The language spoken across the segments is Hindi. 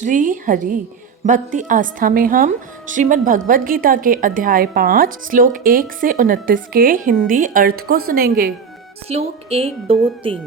श्री हरि भक्ति आस्था में हम श्रीमद् भगवद गीता के अध्याय 5 श्लोक 1 से 29 के हिंदी अर्थ को सुनेंगे। श्लोक 1, 2, 3।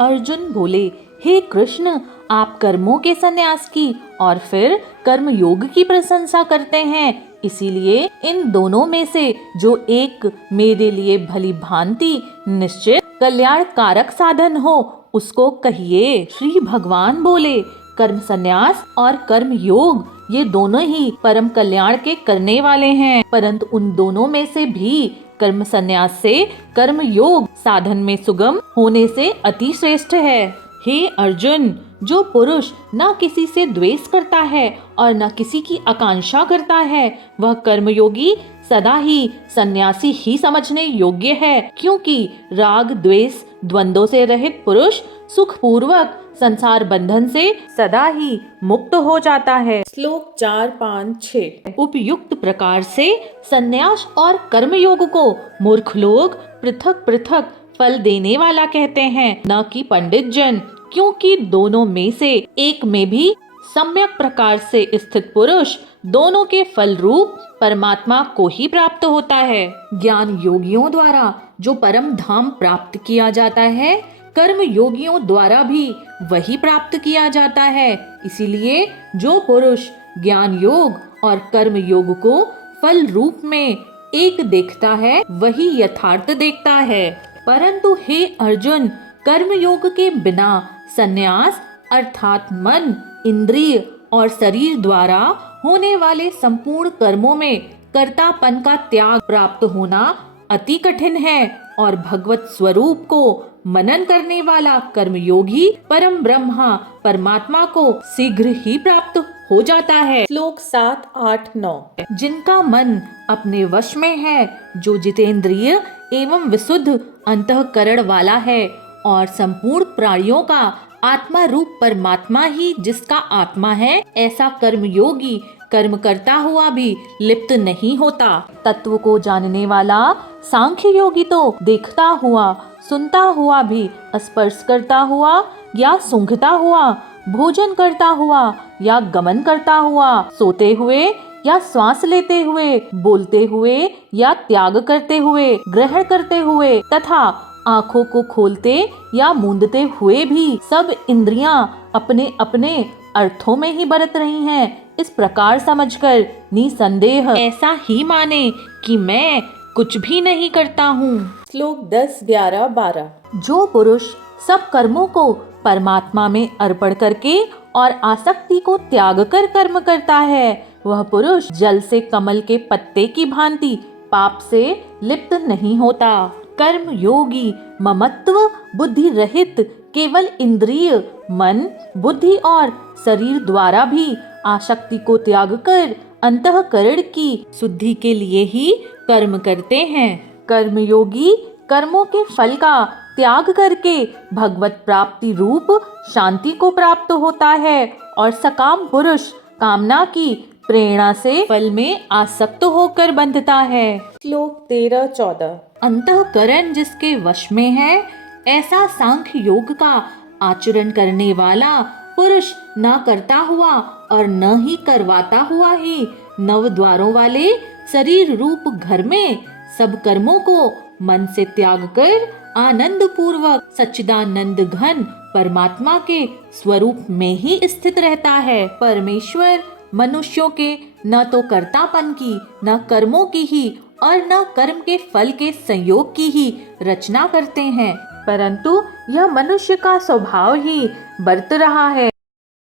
अर्जुन बोले, हे कृष्ण, आप कर्मों के संन्यास की और फिर कर्म योग की प्रशंसा करते हैं, इसीलिए इन दोनों में से जो एक मेरे लिए भली भांति निश्चित कल्याण कारक साधन हो उसको कहिए। श्री भगवान बोले, कर्म संन्यास और कर्म योग ये दोनों ही परम कल्याण के करने वाले हैं, परंतु उन दोनों में से भी कर्म संन्यास से कर्म योग साधन में सुगम होने से अति श्रेष्ठ है। हे अर्जुन, जो पुरुष न किसी से द्वेष करता है और न किसी की आकांक्षा करता है, वह कर्मयोगी सदा ही सन्यासी ही समझने योग्य है, क्योंकि राग द्वेष द्वंद्वों से रहित पुरुष सुख पूर्वक संसार बंधन से सदा ही मुक्त हो जाता है। श्लोक 4, 5, 6। उपयुक्त प्रकार से संन्यास और कर्मयोग को मूर्ख लोग पृथक पृथक फल देने वाला कहते हैं, न कि पंडित जन, क्योंकि दोनों में से एक में भी सम्यक प्रकार से स्थित पुरुष दोनों के फल रूप परमात्मा को ही प्राप्त होता है। ज्ञान योगियों द्वारा जो परम धाम प्राप्त किया जाता है, कर्म योगियों द्वारा भी वही प्राप्त किया जाता है। इसीलिए जो पुरुष ज्ञान योग और कर्म योग को फल रूप में एक देखता है, वही यथार्थ देखता है। परंतु हे अर्जुन, कर्म योग के बिना संन्यास अर्थात मन, इंद्रिय और शरीर द्वारा होने वाले संपूर्ण कर्मों में कर्तापन का त्याग प्राप्त होना अति कठिन है, और भगवत स्वरूप को मनन करने वाला कर्मयोगी परम ब्रह्मा परमात्मा को शीघ्र ही प्राप्त हो जाता है। श्लोक 7, 8, 9। जिनका मन अपने वश में है, जो जितेंद्रिय एवं विशुद्ध अंतःकरण वाला है और संपूर्ण प्राणियों का आत्मा रूप परमात्मा ही जिसका आत्मा है, ऐसा कर्मयोगी कर्म करता हुआ भी लिप्त नहीं होता। तत्व को जानने वाला सांख्य योगी तो देखता हुआ, सुनता हुआ भी, स्पर्श करता हुआ या सूंघता हुआ, भोजन करता हुआ या गमन करता हुआ, सोते हुए या श्वास लेते हुए, बोलते हुए या त्याग करते हुए, ग्रहण करते हुए तथा आँखों को खोलते या मूंदते हुए भी सब इंद्रियां अपने अपने अर्थों में ही बरत रही हैं, इस प्रकार समझकर निसंदेह ऐसा ही माने कि मैं कुछ भी नहीं करता हूँ। श्लोक 10, 11, 12। जो पुरुष सब कर्मों को परमात्मा में अर्पण करके और आसक्ति को त्याग कर कर्म करता है, वह पुरुष जल से कमल के पत्ते की भांति पाप से लिप्त नहीं होता। कर्म योगी ममत्व बुद्धि रहित केवल इंद्रिय, मन, बुद्धि और शरीर द्वारा भी आसक्ति को त्याग कर अंतःकरण की शुद्धि के लिए ही कर्म करते हैं। कर्मयोगी कर्मों के फल का त्याग करके भगवत प्राप्ति रूप शांति को प्राप्त होता है, और सकाम पुरुष कामना की प्रेरणा से फल में आसक्त होकर बंधता है। श्लोक 13, 14। अंतःकरण जिसके वश में है, ऐसा सांख्य योग का आचरण करने वाला पुरुष न करता हुआ और न ही करवाता हुआ ही नव द्वारों वाले शरीर रूप घर में सब कर्मों को मन से त्याग कर आनंद पूर्वक सच्चिदानंद घन परमात्मा के स्वरूप में ही स्थित रहता है। परमेश्वर मनुष्यों के न तो कर्तापन की, न कर्मों की ही और न कर्म के फल के संयोग की ही रचना करते हैं, परंतु यह मनुष्य का स्वभाव ही बरत रहा है।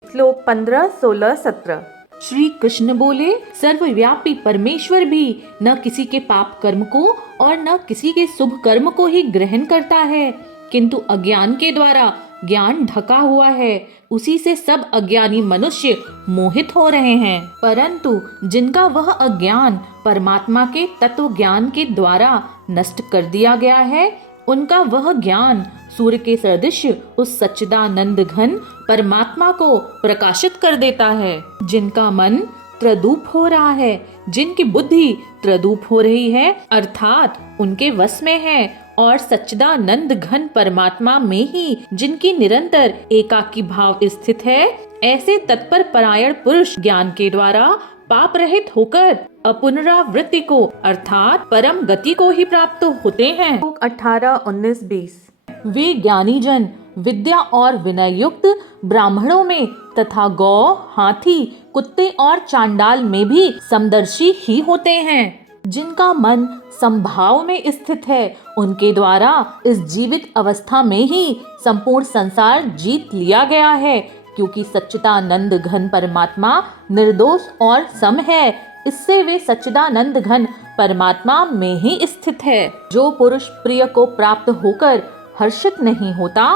श्लोक 15, 16, 17। श्री कृष्ण बोले, सर्वव्यापी परमेश्वर भी न किसी के पाप कर्म को और न किसी के शुभ कर्म को ही ग्रहण करता है, किंतु अज्ञान के द्वारा ज्ञान ढका हुआ है, उसी से सब अज्ञानी मनुष्य मोहित हो रहे हैं। परंतु जिनका वह अज्ञान परमात्मा के तत्व ज्ञान के द्वारा नष्ट कर दिया गया है, उनका वह ज्ञान सूर्य के सदृश उस सच्चिदानंद घन परमात्मा को प्रकाशित कर देता है। जिनका मन त्रदूप हो रहा है, जिनकी बुद्धि त्रदूप हो रही है, अर्थात उनके वश में है, और सच्चिदानंद घन परमात्मा में ही जिनकी निरंतर एकाकी भाव स्थित है, ऐसे तत्पर परायण पुरुष ज्ञान के द्वारा पाप रहित होकर अपुनरावृत्ति को अर्थात परम गति को ही प्राप्त होते हैं। 18, 19, 20। वे ज्ञानी जन विद्या और विनय युक्त ब्राह्मणों में तथा गौ, हाथी, कुत्ते और चांडाल में भी समदर्शी ही होते हैं। जिनका मन संभाव में स्थित है उनके द्वारा इस जीवित अवस्था में ही संपूर्ण संसार जीत लिया गया है, क्योंकि सच्चिदानंद घन परमात्मा निर्दोष और सम है। इससे वे सच्चिदानंद घन परमात्मा में ही स्थित है। जो पुरुष प्रिय को प्राप्त होकर हर्षित नहीं होता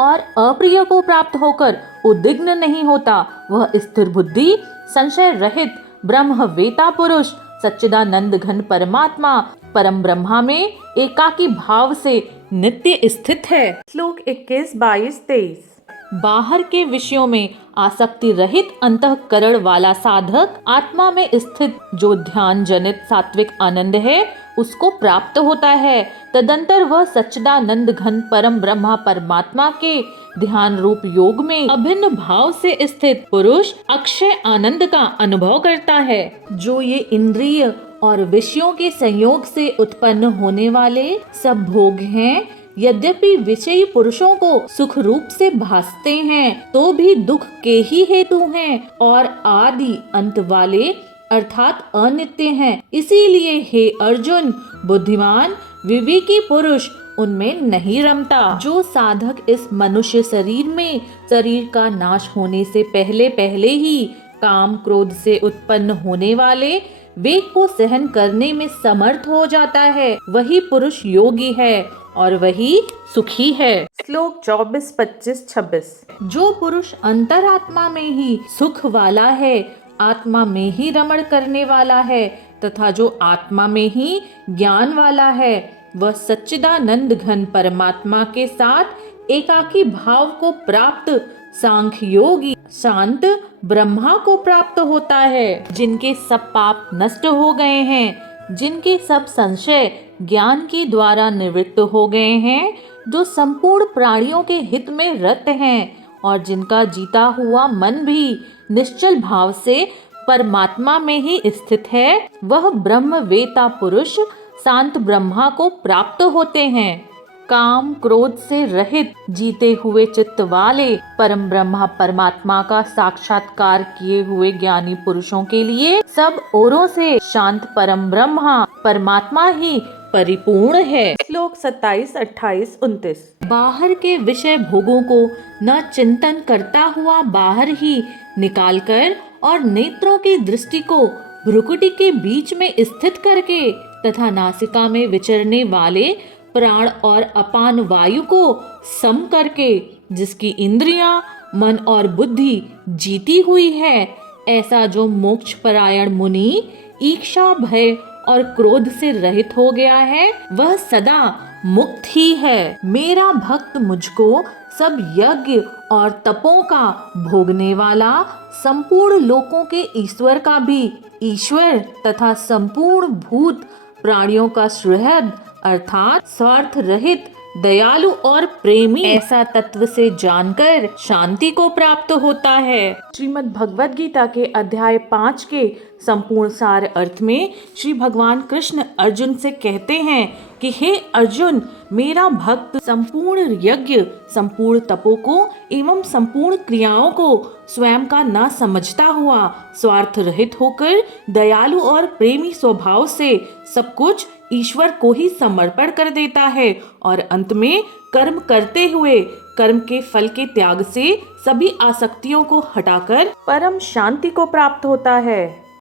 और अप्रिय को प्राप्त होकर उद्विग्न नहीं होता, वह स्थिर बुद्धि, संशय रहित ब्रह्मवेता पुरुष सच्चिदानंद घन परमात्मा परम ब्रह्मा में एकाकी भाव से नित्य स्थित है। श्लोक 21, 22, 23। बाहर के विषयों में आसक्ति रहित अंतःकरण वाला साधक आत्मा में स्थित जो ध्यान जनित सात्विक आनंद है उसको प्राप्त होता है। तदंतर वह सच्चिदानंद घन परम ब्रह्मा परमात्मा के ध्यान रूप योग में अभिन्न भाव से स्थित पुरुष अक्षय आनंद का अनुभव करता है। जो ये इंद्रिय और विषयों के संयोग से उत्पन्न होने वाले सब भोग हैं, यद्यपि विषयी पुरुषों को सुख रूप से भासते हैं तो भी दुख के ही हेतु हैं और आदि अंत वाले अर्थात अनित्य हैं। इसीलिए हे अर्जुन, बुद्धिमान विवेकी पुरुष उनमें नहीं रमता। जो साधक इस मनुष्य शरीर में शरीर का नाश होने से पहले पहले ही काम क्रोध से उत्पन्न होने वाले वेग को सहन करने में समर्थ हो जाता है, वही पुरुष योगी है और वही सुखी है। श्लोक 24, 25, 26। जो पुरुष अंतरात्मा में ही सुख वाला है, आत्मा में ही रमण करने वाला है तथा जो आत्मा में ही ज्ञान वाला है, वह सच्चिदानंद घन परमात्मा के साथ एकाकी भाव को प्राप्त सांख्य योगी शांत ब्रह्मा को प्राप्त होता है। जिनके सब पाप नष्ट हो गए हैं, जिनके सब संशय ज्ञान के द्वारा निवृत्त हो गए हैं, जो संपूर्ण प्राणियों के हित में रत हैं और जिनका जीता हुआ मन भी निश्चल भाव से परमात्मा में ही स्थित है, वह ब्रह्मवेता पुरुष शांत ब्रह्मा को प्राप्त होते हैं। काम क्रोध से रहित जीते हुए चित्त वाले परम ब्रह्मा परमात्मा का साक्षात्कार किए हुए ज्ञानी पुरुषों के लिए सब ओरों से शांत परम ब्रह्मा परमात्मा ही परिपूर्ण है। श्लोक 27, 28, 29। बाहर के विषय भोगों को न चिंतन करता हुआ बाहर ही निकालकर और नेत्रों की दृष्टि को भ्रुकुटी के बीच में स्थित करके तथा नासिका में विचरने वाले प्राण और अपान वायु को सम करके जिसकी इंद्रियां, मन और बुद्धि जीती हुई है, ऐसा जो मोक्ष परायण मुनि ईर्ष्या, भय और क्रोध से रहित हो गया है, वह सदा मुक्त ही है। मेरा भक्त मुझको सब यज्ञ और तपों का भोगने वाला, संपूर्ण लोकों के ईश्वर का भी ईश्वर तथा संपूर्ण भूत प्राणियों का सुहृद अर्थात स्वार्थ रहित दयालु और प्रेमी ऐसा तत्व से जानकर शांति को प्राप्त होता है। श्रीमद् भगवद गीता के अध्याय 5 के संपूर्ण सार अर्थ में श्री भगवान कृष्ण अर्जुन से कहते हैं कि हे अर्जुन, मेरा भक्त संपूर्ण यज्ञ, संपूर्ण तपों को एवं संपूर्ण क्रियाओं को स्वयं का न समझता हुआ स्वार्थ रहित होकर दयालु और प्रेमी स्वभाव से सब कुछ ईश्वर को ही समर्पण कर देता है और अंत में कर्म करते हुए कर्म के फल के त्याग से सभी आसक्तियों को हटाकर परम शांति को प्राप्त होता है।